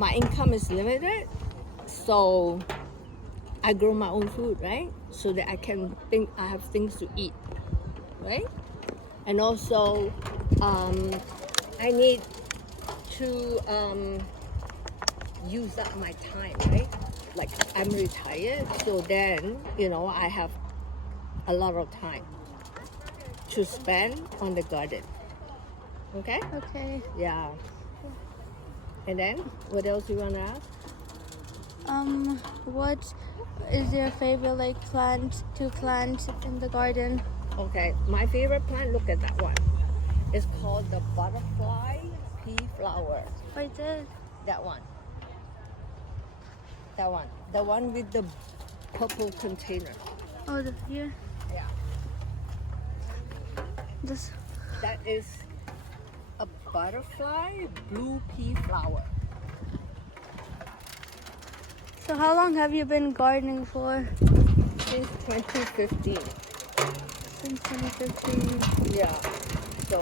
my income is limited, so I grow my own food, right? So that I can think I have things to eat, right? And also, I need to use up my time, right? Like I'm retired, so then I have a lot of time to spend on the garden. Okay? Okay. Yeah. And then what else you wanna ask? What is your favorite plant to plant in the garden? Okay, my favorite plant, look at that one. It's called the butterfly pea flower. Right there. That one. That one. The one with the purple container. Oh, here. Yeah. This. That is a butterfly blue pea flower. So how long have you been gardening for? Since 2015. Since 2015. Yeah. So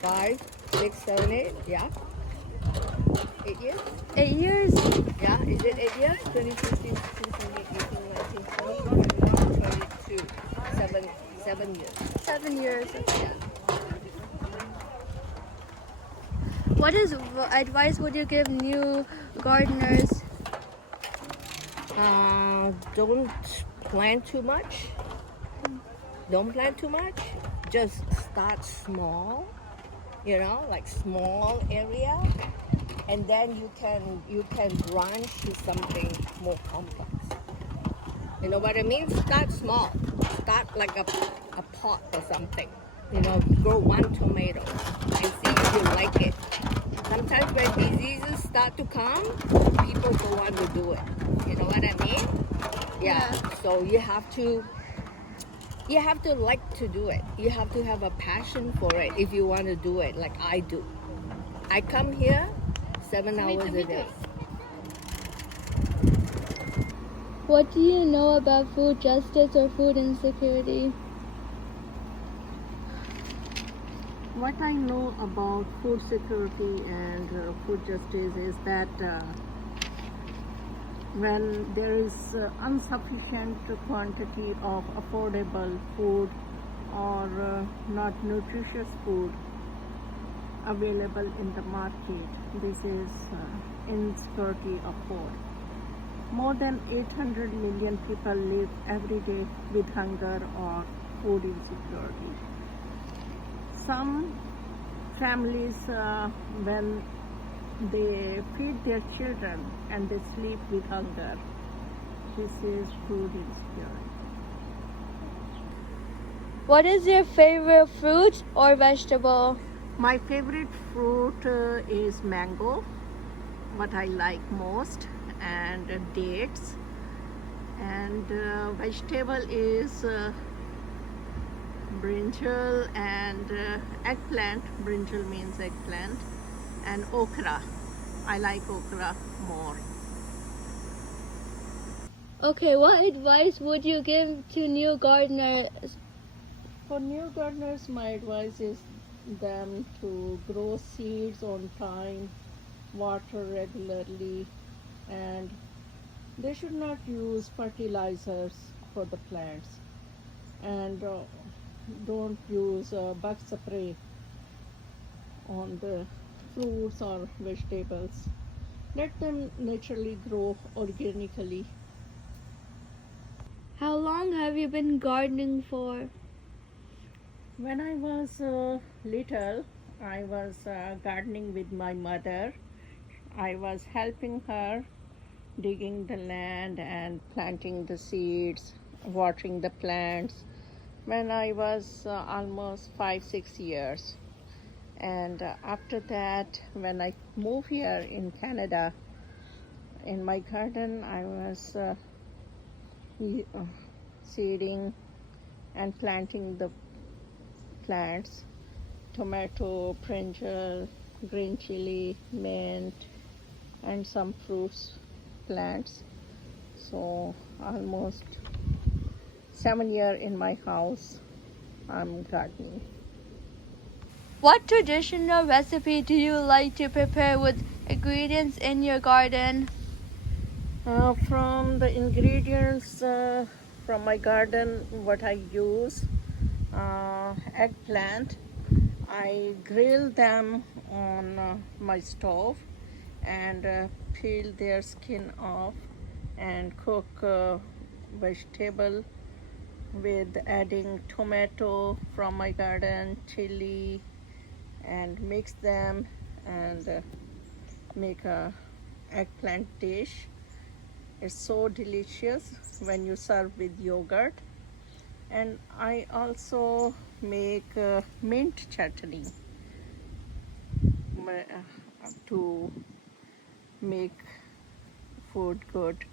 5, 6, 7, 8. Yeah. 8 years? 8 years? Yeah. Is it 8 years? 2015, 16, 17, 18, 19, 20, 21, 22. 7 years. 7 years. Yeah. What advice would you give new gardeners? Don't plant too much. Don't plant too much. Just start small, like small area, and then you can branch to something more complex. You know what I mean? Start small. Start like a pot or something. Grow 1 tomato and see if you like it. Sometimes when diseases start to come, people don't want to do it. You know what I mean? Yeah. So you have to like to do it. You have to have a passion for it if you want to do it like I do. I come here 7 hours a day. What do you know about food justice or food insecurity? What I know about food security and food justice is that when there is insufficient quantity of affordable food or not nutritious food available in the market, this is insecurity of food. More than 800 million people live every day with hunger or food insecurity. Some families, when they feed their children and they sleep with hunger, this is food insecurity. What is your favorite fruit or vegetable? My favorite fruit is mango, what I like most, and dates. And vegetable is brinjal and eggplant. Brinjal means eggplant. And okra. I like okra more. Okay, what advice would you give to new gardeners? For new gardeners, my advice is them to grow seeds on time, water regularly, and they should not use fertilizers for the plants, and don't use bug spray on the fruits or vegetables. Let them naturally grow organically. How long have you been gardening for? When I was little, I was gardening with my mother. I was helping her digging the land and planting the seeds, watering the plants when I was almost 5-6 years. And after that, when I moved here in Canada, in my garden, I was seeding and planting the plants, tomato, brinjal, green chili, mint, and some fruits plants. So almost 7 years in my house, I'm gardening. What traditional recipe do you like to prepare with ingredients in your garden? From the ingredients from my garden, what I use, eggplant. I grill them on my stove and peel their skin off and cook vegetable with adding tomato from my garden, chili, and mix them and make a eggplant dish. It's so delicious when you serve with yogurt. And I also make mint chutney to make food good.